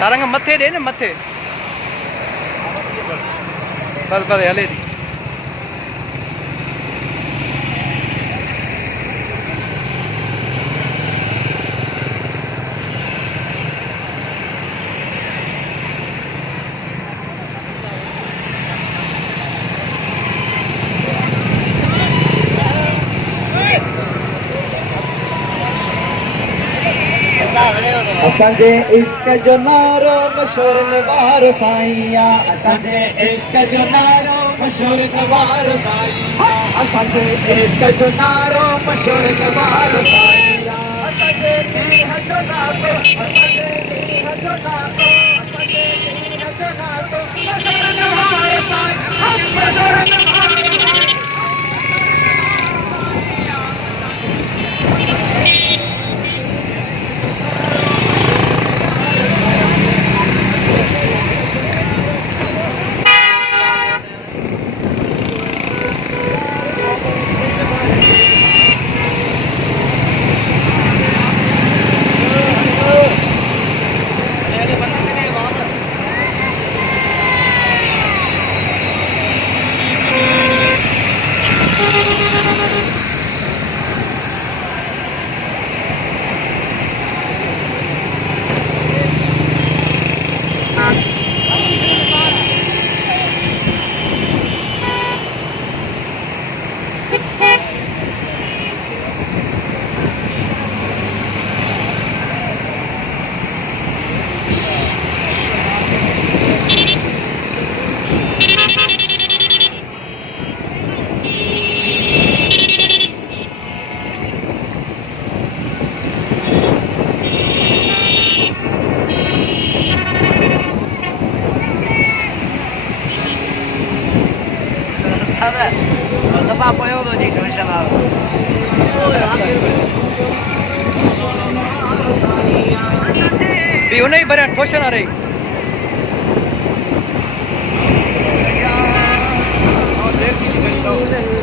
सारंग मथे दे न मथे बस बस हले थी असांजे इश्क जो नारो मशहूर नवारो साईया असांजे इश्क जो नारो मशहूर नवारो साईया असांजे इश्क जो नारो मशहूर नवारो साईया असांजे मींहं जो नारो असांजे मींहं जो नारो असांजे मींहं जो नारो मशहूर नवारो साईया मशहूर नवारो साईया Sabah apa yang tu di Indonesia? Bi unai berat potion ada. Oh,